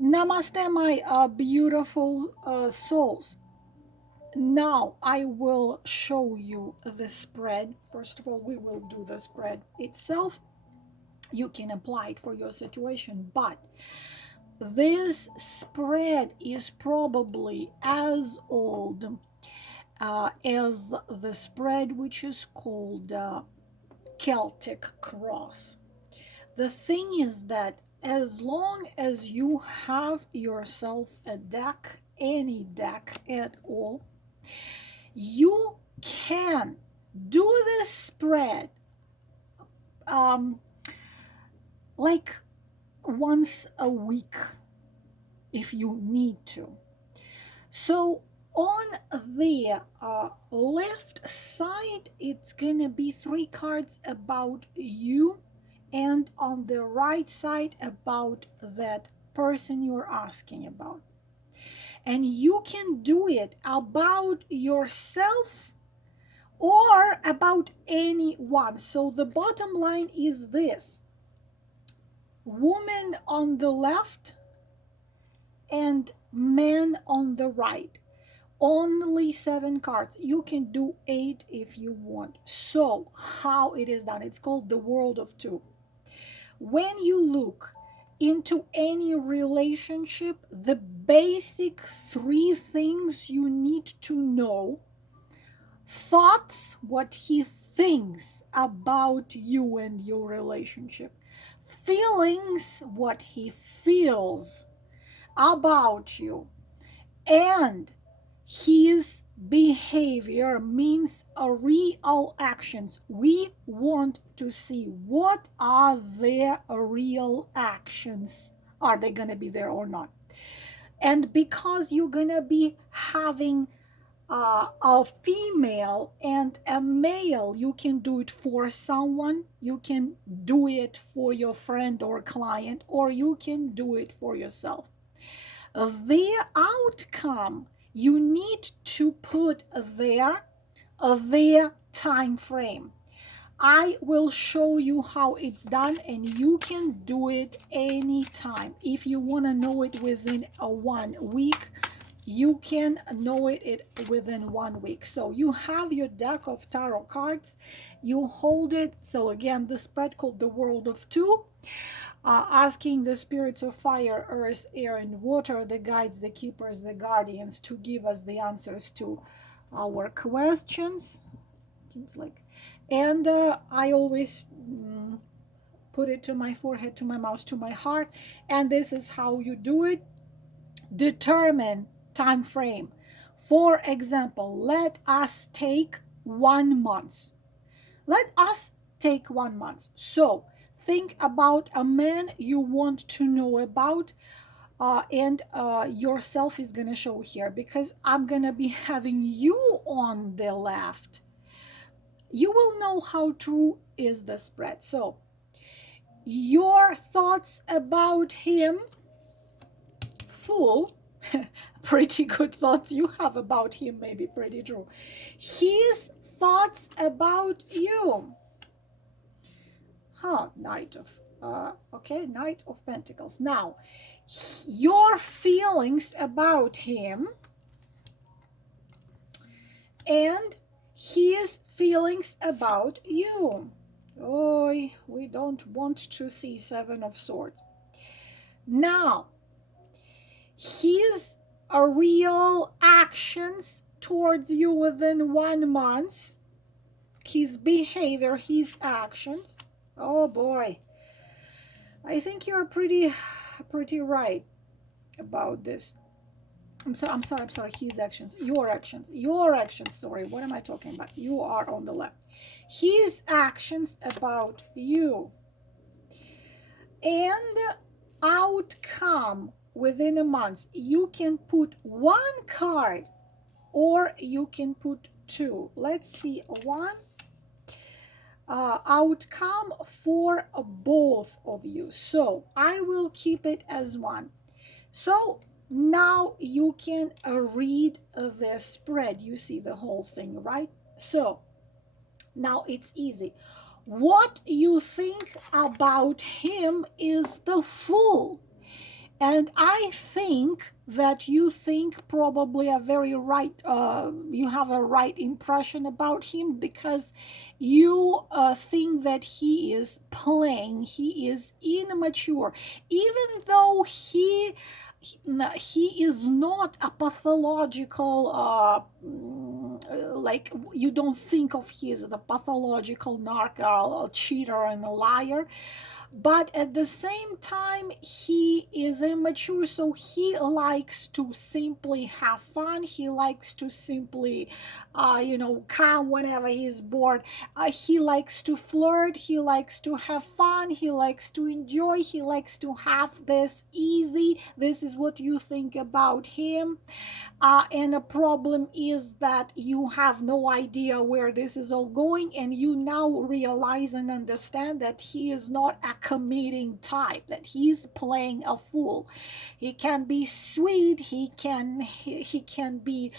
Namaste, my beautiful souls. Now I will show you the spread. First of all, we will do the spread itself. You can apply it for your situation, but this spread is probably as old as the spread which is called Celtic cross. The thing is that as long as you have yourself a deck, any deck at all, you can do this spread um, like once a week if you need to. So on the left side, it's gonna be 3 cards about you, and on the right side about that person you're asking about. And you can do it about yourself or about anyone. So the bottom line is this: woman on the left and man on the right. Only 7 cards. You can do 8 if you want. So how it is done? It's called the world of two. When you look into any relationship, the basic 3 things you need to know: thoughts, what he thinks about you and your relationship; feelings, what he feels about you; and his behavior, means real actions. We want to see what are their real actions. Are they going to be there or not? And because you're going to be having a female and a male, you can do it for someone, you can do it for your friend or client, or you can do it for yourself. The outcome you need to put there, their time frame. I will show you how it's done, and you can do it anytime. If you want to know it within a 1 week, you can know it within 1 week. So you have your deck of tarot cards, you hold it. So again, the spread called the world of two, asking the spirits of fire, earth, air, and water, the guides, the keepers, the guardians, to give us the answers to our questions. Seems like, and I always put it to my forehead, to my mouth, to my heart, and this is how you do it. Determine time frame. For example, let us take 1 month. Let us take 1 month. So think about a man you want to know about, and yourself is going to show here, because I'm going to be having you on the left. You will know how true is the spread. So your thoughts about him, full, pretty good thoughts you have about him, maybe pretty true. His thoughts about you, Knight of Knight of Pentacles. Now your feelings about him and his feelings about you. Oh, we don't want to see 7 of Swords. Now his real actions towards you within 1 month, his behavior, his actions. Oh boy, I think you're pretty right about this. I'm sorry, his actions, your actions, sorry, what am I talking about? You are on the left. His actions about you, and outcome within a month. You can put 1 card or you can put 2. Let's see, 1 outcome for both of you. So I will keep it as 1. So now you can read the spread. You see the whole thing, right? So now it's easy. What you think about him is the Fool. And I think that you think probably a very right, you have a right impression about him, because you think that he is playing, he is immature, even though he is not a pathological, like, you don't think of he as the pathological narc, cheater and a liar, but at the same time he is immature, so he likes to simply have fun, he likes to simply come whenever he's bored, he likes to flirt, he likes to have fun, he likes to enjoy, he likes to have this easy. This is what you think about him. And a problem is that you have no idea where this is all going, and you now realize and understand that he is not a committing type, that he's playing a fool. He can be sweet, he can be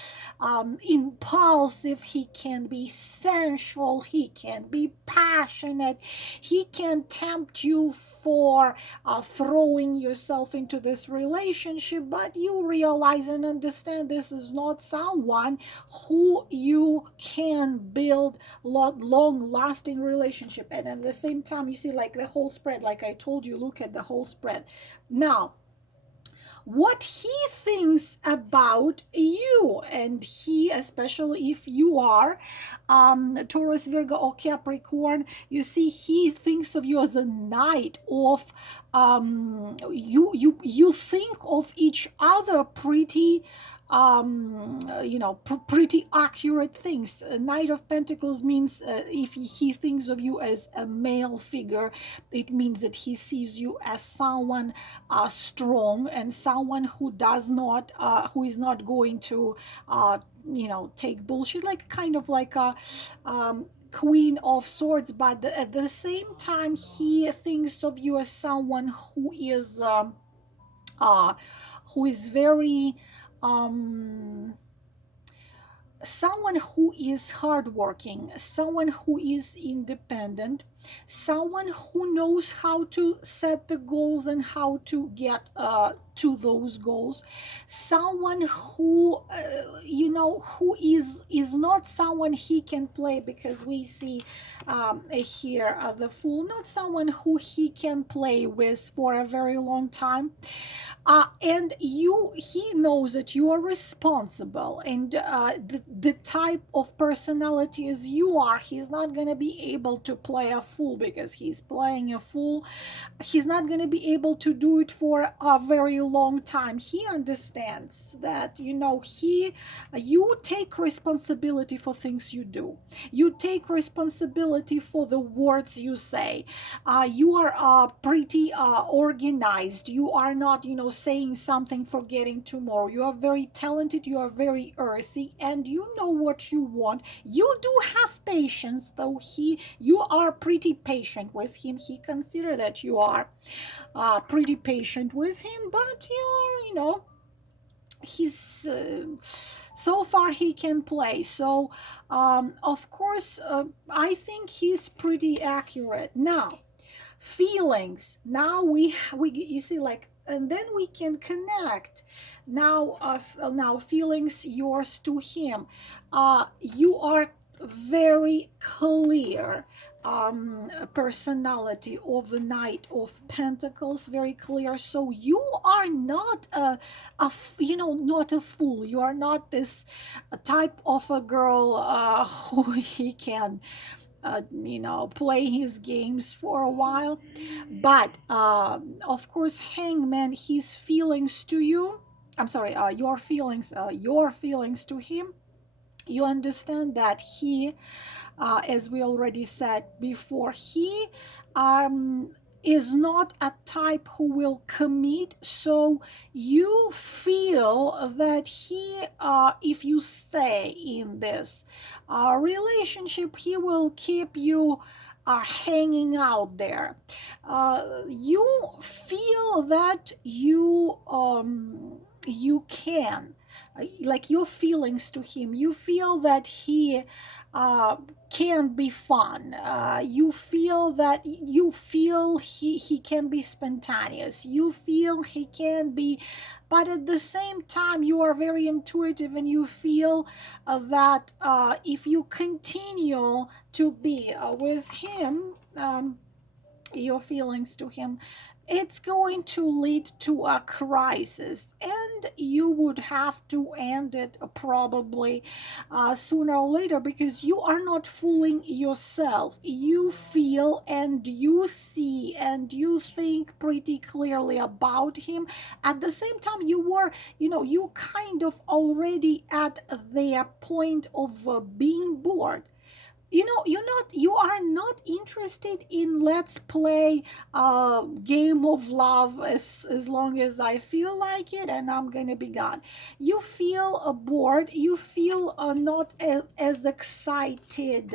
impulsive, he can be sensual, he can be passionate, he can tempt you for throwing yourself into this relationship, but you realize and understand this is not someone who you can build long lasting relationship. And at the same time, you see, like, the whole spread, like I told you, look at the whole spread. Now, what he thinks about you, and he, especially if you are Taurus, Virgo, or Capricorn, you see, he thinks of you as a knight of you think of each other pretty pretty accurate things. Knight of Pentacles means, if he thinks of you as a male figure, it means that he sees you as someone strong, and someone who does not, who is not going to, take bullshit, like kind of like a Queen of Swords, but at the same time, he thinks of you as someone who is very someone who is hardworking, someone who is independent, someone who knows how to set the goals and how to get to those goals, someone who who is not someone he can play, because we see here the Fool, not someone who he can play with for a very long time. And he knows that you are responsible, and the type of personality as you are, he's not going to be able to play a fool, because he's playing a fool. He's not going to be able to do it for a very long time. He understands that, you take responsibility for things you do. You take responsibility for the words you say. You are pretty organized. You are not, saying something, forgetting tomorrow. You are very talented. You are very earthy, and you know what you want. You do have patience, though you are pretty patient with him. He considers that you are pretty patient with him, but you're, he's so far he can play. So of course, I think he's pretty accurate. Now, feelings. Now we you see, like, and then we can connect. Now now feelings yours to him. You are very clear personality of the Knight of Pentacles, very clear. So you are not not a fool. You are not this type of a girl who he can play his games for a while. But of course, Hangman, his feelings to you, I'm sorry, your feelings to him, you understand that he, as we already said before, he is not a type who will commit. So you feel that he, if you stay in this relationship, he will keep you hanging out there. You feel that you can, like, your feelings to him, you feel that he uh, can be fun. You feel that you feel he can be spontaneous. You feel he can be, but at the same time, you are very intuitive and you feel that if you continue to be with him, your feelings to him, it's going to lead to a crisis, and you would have to end it probably sooner or later, because you are not fooling yourself. You feel and you see and you think pretty clearly about him. At the same time, you were, you kind of already at their point of being bored. You are not interested in let's play a game of love as long as I feel like it and I'm gonna be gone. You feel bored. You feel not as excited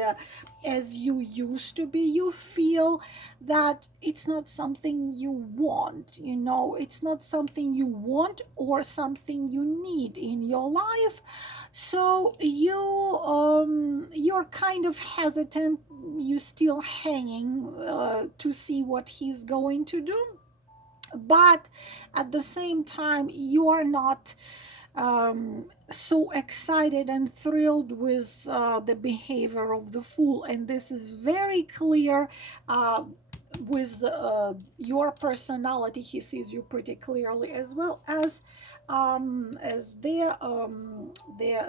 as you used to be. You feel that it's not something you want. It's not something you want or something you need in your life. So you're kind of hesitant. You still hanging to see what he's going to do, but at the same time you are not so excited and thrilled with the behavior of the fool, and this is very clear with your personality. He sees you pretty clearly, as well as the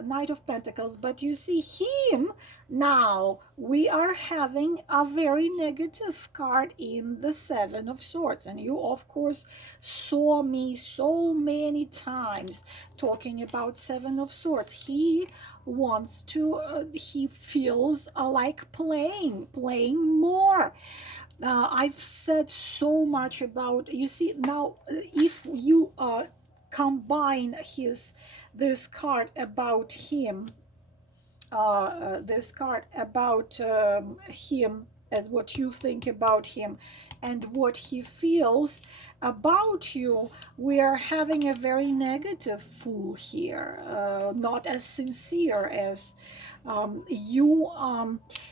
Knight of Pentacles. But you see him now. We are having a very negative card in the Seven of Swords, and you of course saw me so many times talking about Seven of Swords. He wants to he feels like playing more. I've said so much about, you see now, if you combine his this card about him, this card about him, as what you think about him and what he feels about you, we are having a very negative fool here, not as sincere as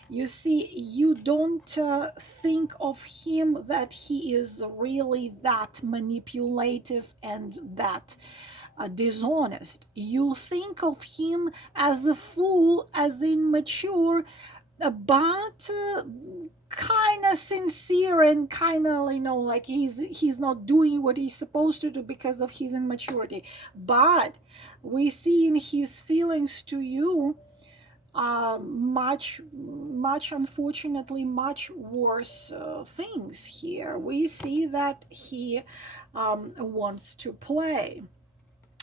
you see. You don't think of him that he is really that manipulative and that dishonest. You think of him as a fool, as immature, but kind of sincere and kind of, like he's not doing what he's supposed to do because of his immaturity. But we see in his feelings to you much unfortunately much worse things here. We see that he wants to play.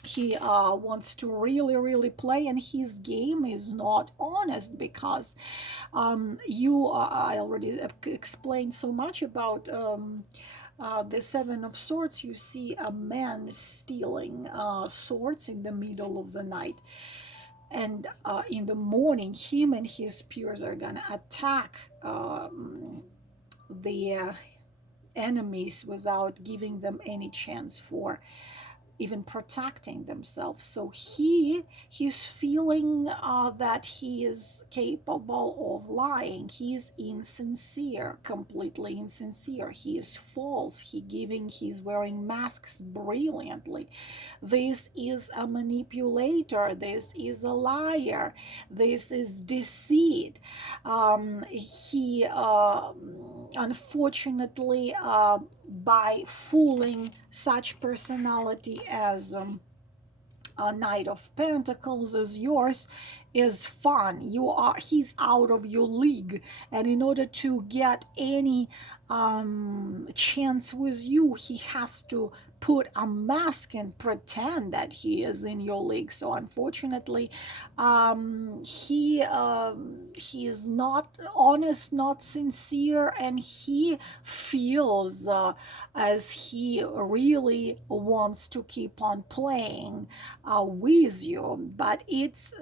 He wants to really play, and his game is not honest, because I already explained so much about the Seven of Swords. You see a man stealing swords in the middle of the night, and in the morning him and his peers are gonna attack the enemies without giving them any chance for even protecting themselves. So he's feeling that he is capable of lying. He's insincere, completely insincere. He is false. He's wearing masks brilliantly. This is a manipulator. This is a liar. This is deceit. He unfortunately, by fooling such personality as a Knight of Pentacles as yours, is fun. He's out of your league, and in order to get any chance with you, he has to put a mask and pretend that he is in your league. So unfortunately, he is not honest, not sincere, and he feels as he really wants to keep on playing with you. But it's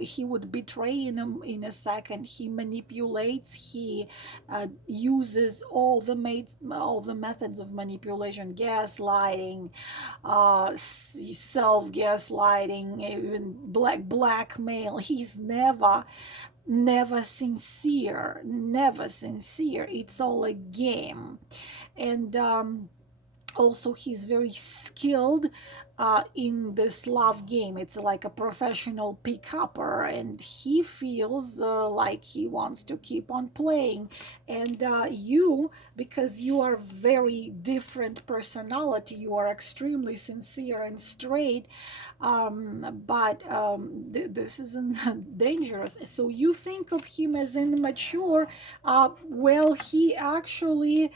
he would betray in a second. He manipulates, he uses all the methods of manipulation: gaslighting, self gaslighting, even blackmail. He's never sincere, never sincere. It's all a game. And also, he's very skilled in this love game. It's like a professional pick-upper, and he feels like he wants to keep on playing. And you, because you are very different personality, you are extremely sincere and straight, but this isn't dangerous. So you think of him as immature. Well, he actually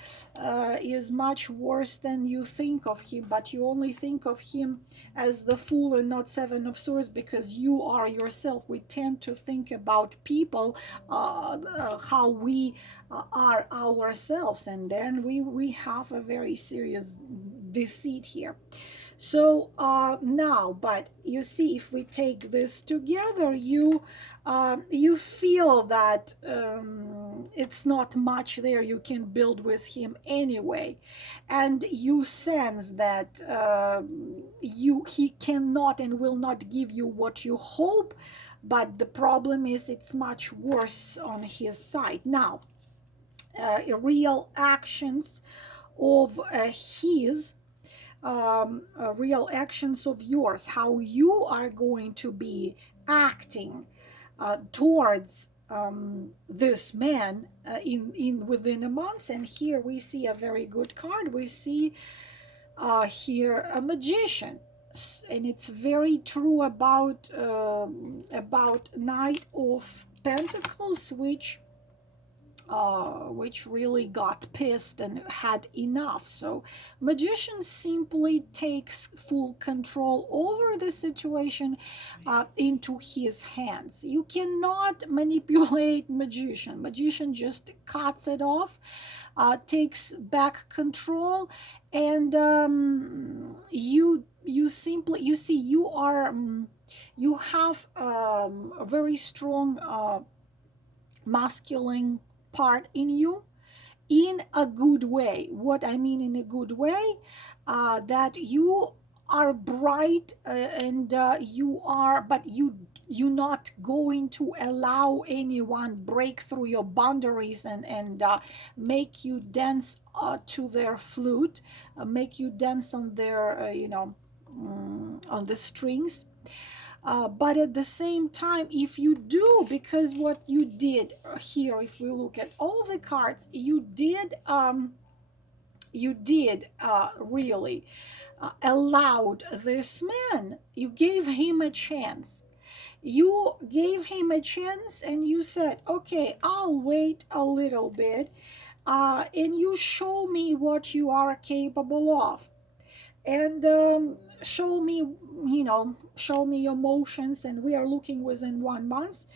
is much worse than you think of him, but you only think of him as the fool and not seven of swords, because you are yourself. We tend to think about people how we are ourselves, and then we have a very serious deceit here. So now, but you see, if we take this together, you feel that it's not much there you can build with him anyway, and you sense that he cannot and will not give you what you hope. But the problem is, it's much worse on his side now. Real actions of his real actions of yours, how you are going to be acting towards this man in within a month. And here we see a very good card. We see here a magician, and it's very true about Knight of Pentacles, which really got pissed and had enough. So magician simply takes full control over the situation into his hands. You cannot manipulate magician. Magician just cuts it off, takes back control, and you simply, you see, you are you have a very strong masculine part in you, in a good way. What I mean in a good way, that you are bright, and you are, but you're not going to allow anyone break through your boundaries and make you dance to their flute, make you dance on their on the strings. But at the same time, if you do, because what you did here, if we look at all the cards, you did really allowed this man. You gave him a chance. You gave him a chance, and you said, "Okay, I'll wait a little bit, and you show me what you are capable of." And show me, show me emotions, and we are looking within 1 month.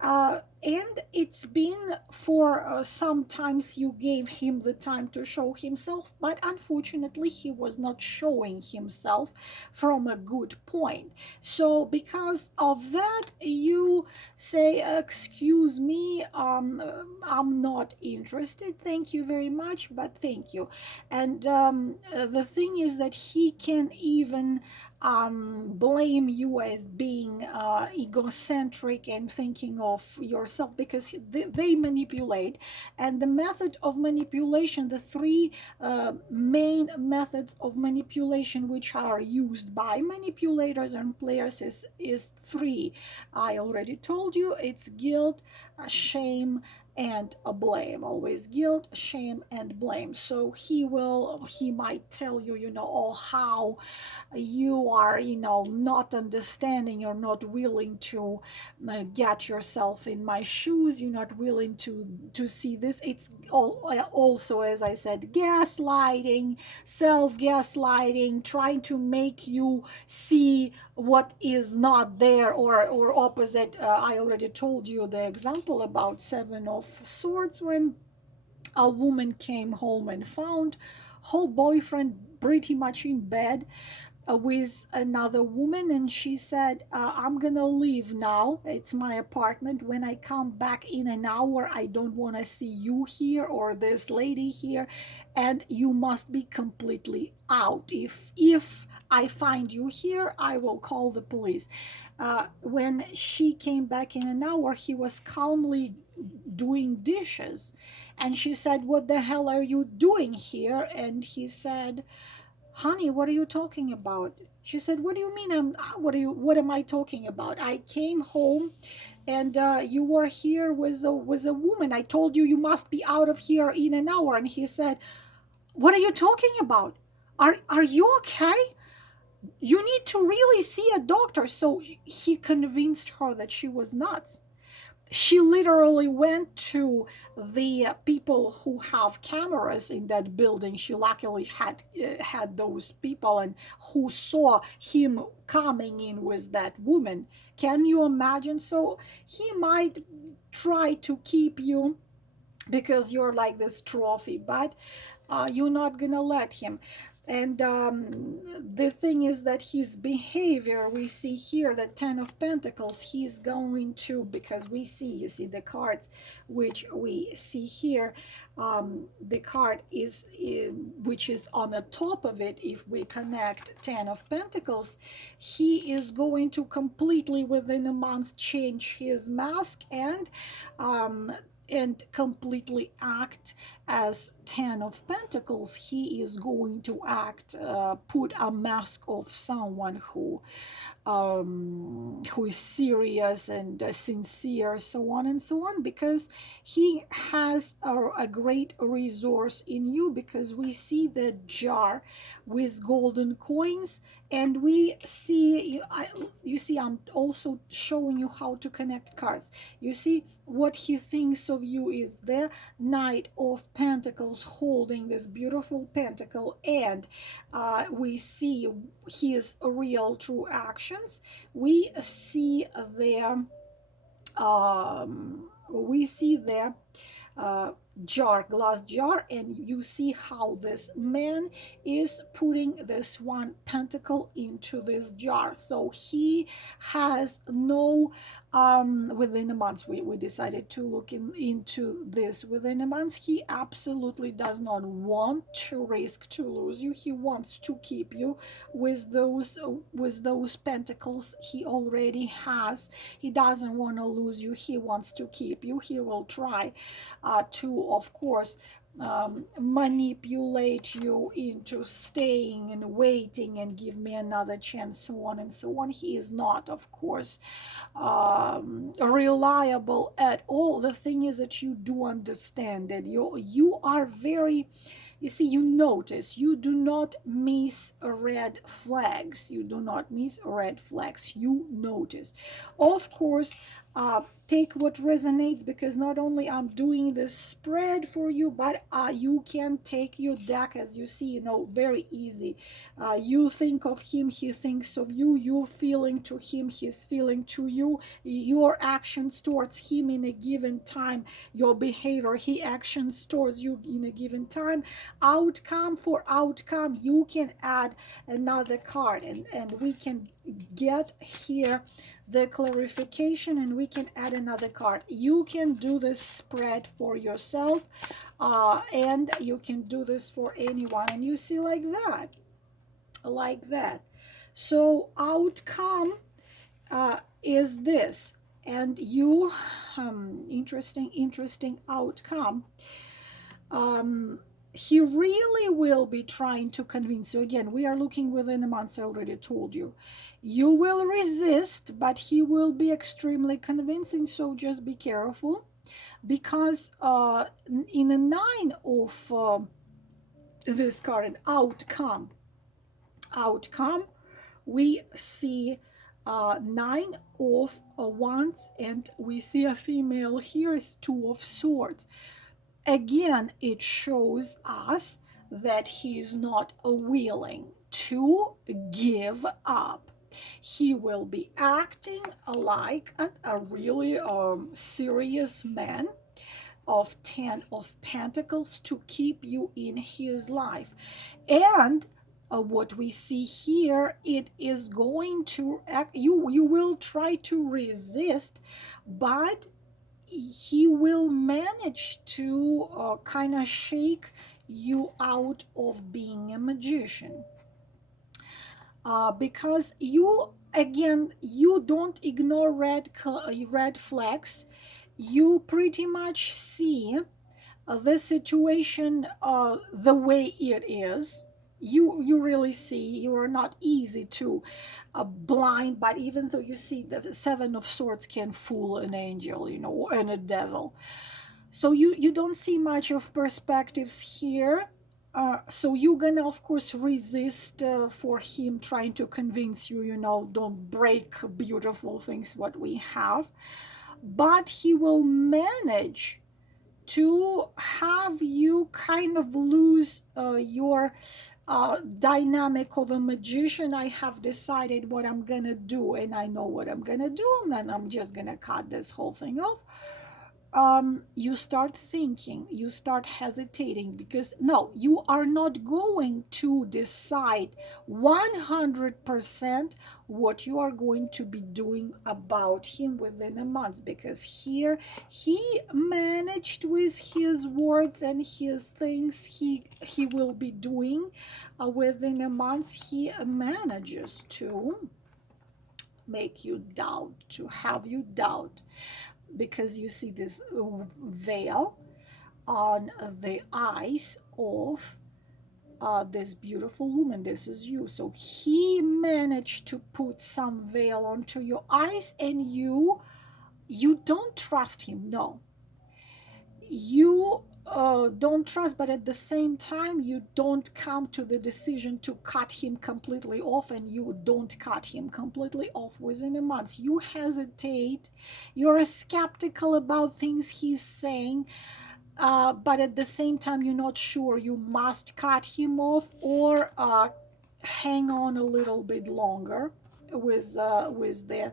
And it's been for sometimes you gave him the time to show himself, but unfortunately he was not showing himself from a good point. So because of that, you say, "Excuse me, I'm not interested, thank you very much, but thank you." And the thing is that he can even blame you as being egocentric and thinking of yourself, because they manipulate. And the method of manipulation, the three main methods of manipulation which are used by manipulators and players is three. I already told you, it's guilt, shame, and a blame. Always guilt, shame, and blame. So he might tell you, oh, how you are, not understanding, you're not willing to get yourself in my shoes, you're not willing to see this. It's also, as I said, gaslighting, self-gaslighting, trying to make you see what is not there, or opposite. I already told you the example about Seven of Swords, when A woman came home and found her boyfriend pretty much in bed with another woman, and she said, I'm gonna leave now, it's my apartment, when I come back in an hour I don't want to see you here or this lady here, and you must be completely out. If I find you here, I will call the police. When she came back in an hour, he was calmly doing dishes, and she said, what the hell are you doing here? And he said, honey, what are you talking about? She said, what do you mean? What am I talking about? I came home and you were here with a woman. I told you you must be out of here in an hour. And he said, what are you talking about? Are you okay? You need to really see a doctor. So he convinced her that she was nuts. She literally went to the people who have cameras in that building. She luckily had those people, and who saw him coming in with that woman. Can you imagine? So he might try to keep you because you're like this trophy, but you're not gonna let him. And the thing is that his behavior, we see here that 10 of Pentacles, he's going to, because we see, you see the cards which we see here, the card is which is on the top of it. If we connect 10 of Pentacles, he is going to completely within a month change his mask and completely act as 10 of Pentacles. He is going to act, put a mask of someone who is serious and sincere, so on and so on, because he has a great resource in you, because we see the jar with golden coins, and we see, you see, I'm also showing you how to connect cards. You see, what he thinks of you is the Knight of Pentacles holding this beautiful pentacle, and we see his real true actions. We see there uh, jar, glass jar, and you see how this man is putting this one pentacle into this jar. So he has no within a month, we decided to look into this within a month. He absolutely does not want to risk to lose you. He wants to keep you with those pentacles he already has. He doesn't want to lose you. He wants to keep you. He will try to, of course, manipulate you into staying and waiting and give me another chance, so on and so on. He is not, of course, reliable at all. The thing is that you do understand it. You are very, you see, you notice, you do not miss red flags. You do not miss red flags. You notice. Of course, take what resonates, because not only I'm doing this spread for you, but you can take your deck, as you see, very easy. You think of him, he thinks of you. You're feeling to him, he's feeling to you. Your actions towards him in a given time, your behavior, he actions towards you in a given time. Outcome for outcome, you can add another card, and we can get here the clarification, and we can add another card. You can do this spread for yourself, and you can do this for anyone, and you see, like that. So outcome is this, and you interesting outcome. He really will be trying to convince you. Again, we are looking within a month. I already told you. You will resist, but he will be extremely convincing, so just be careful, because in a 9 of this card, outcome, we see 9 of wands, and we see a female here is 2 of swords. Again, it shows us that he's not willing to give up. He will be acting like a really serious man, of 10 of Pentacles to keep you in his life. And what we see here, it is going to act, you will try to resist, but he will manage to kind of shake you out of being a magician, because you, again, you don't ignore red flags. You pretty much see the situation the way it is. You really see, you are not easy to blind, but even though you see that the Seven of Swords can fool an angel, and a devil, so you don't see much of perspectives here. So you're gonna, of course, resist for him trying to convince you, don't break beautiful things what we have, but he will manage to have you kind of lose your dynamic of a magician. I have decided what I'm gonna do, and I know what I'm gonna do, and then I'm just gonna cut this whole thing off. You start thinking, you start hesitating, because no, you are not going to decide 100% what you are going to be doing about him within a month, because here he managed with his words and his things he will be doing within a month. He manages to make you doubt, to have you doubt, because you see this veil on the eyes of this beautiful woman. This is you. So he managed to put some veil onto your eyes, and you don't trust him. No, you don't trust, but at the same time you don't come to the decision to cut him completely off, and you don't cut him completely off within a month. You hesitate, you're skeptical about things he's saying, but at the same time you're not sure you must cut him off or hang on a little bit longer with the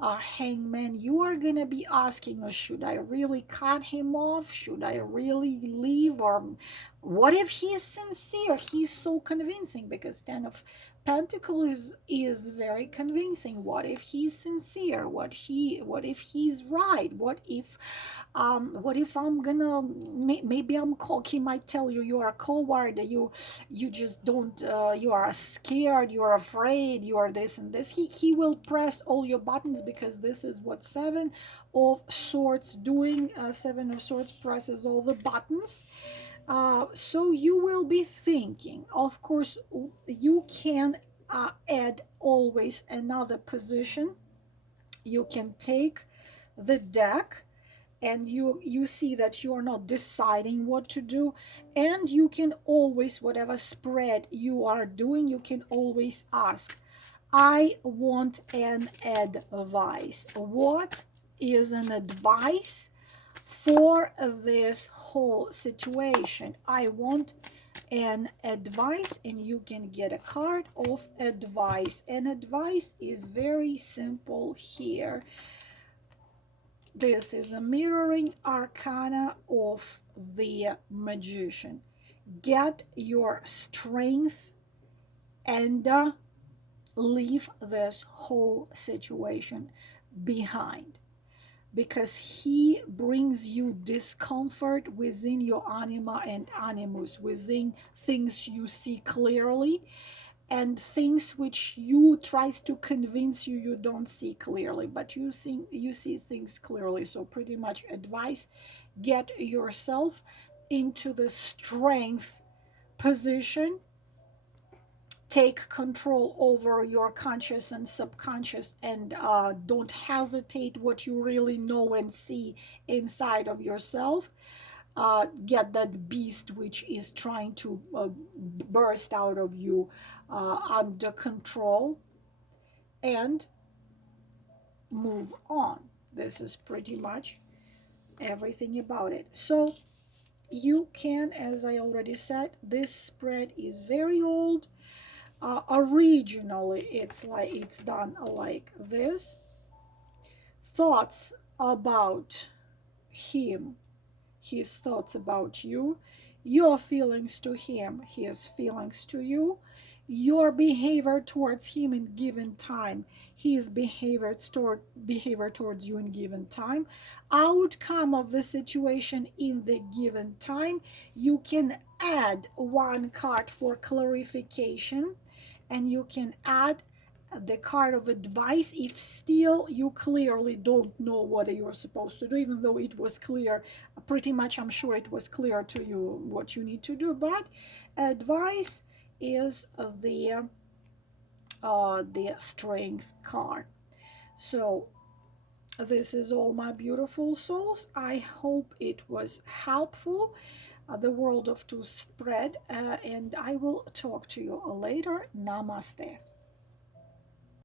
hangman. You are gonna be asking, should I really cut him off? Should I really leave? Or what if he's sincere? He's so convincing, because Ten of Pentacles is very convincing. What if he's sincere? What if he's right? What if I'm gonna, maybe I'm cold. He might tell you you are a coward, you just don't, you are scared, you're afraid, you are this and this. He will press all your buttons, because this is what Seven of Swords doing. Seven of Swords presses all the buttons. So you will be thinking, of course, you can add always another position. You can take the deck, and you see that you are not deciding what to do, and you can always, whatever spread you are doing, you can always ask, I want an advice. What is an advice for this whole situation? I want an advice, and you can get a card of advice. And advice is very simple here. This is a mirroring arcana of the magician. Get your strength and leave this whole situation behind, because he brings you discomfort within your anima and animus, within things you see clearly, and things which you tries to convince you don't see clearly, but you see things clearly. So pretty much advice, get yourself into the strength position, take control over your conscious and subconscious, and don't hesitate what you really know and see inside of yourself. Get that beast which is trying to burst out of you under control, and move on. This is pretty much everything about it. So you can, as I already said, this spread is very old. Originally it's done like this. Thoughts about him. his thoughts about you, your feelings to him, his feelings to you, your behavior towards him in given time, his behavior towards you in given time, outcome of the situation in the given time. You can add one card for clarification, and you can add the card of advice if still you clearly don't know what you're supposed to do, even though it was clear, pretty much I'm sure it was clear to you what you need to do. But advice is the strength card. So this is all, my beautiful souls. I hope it was helpful. The world of two spread, and I will talk to you later. Namaste.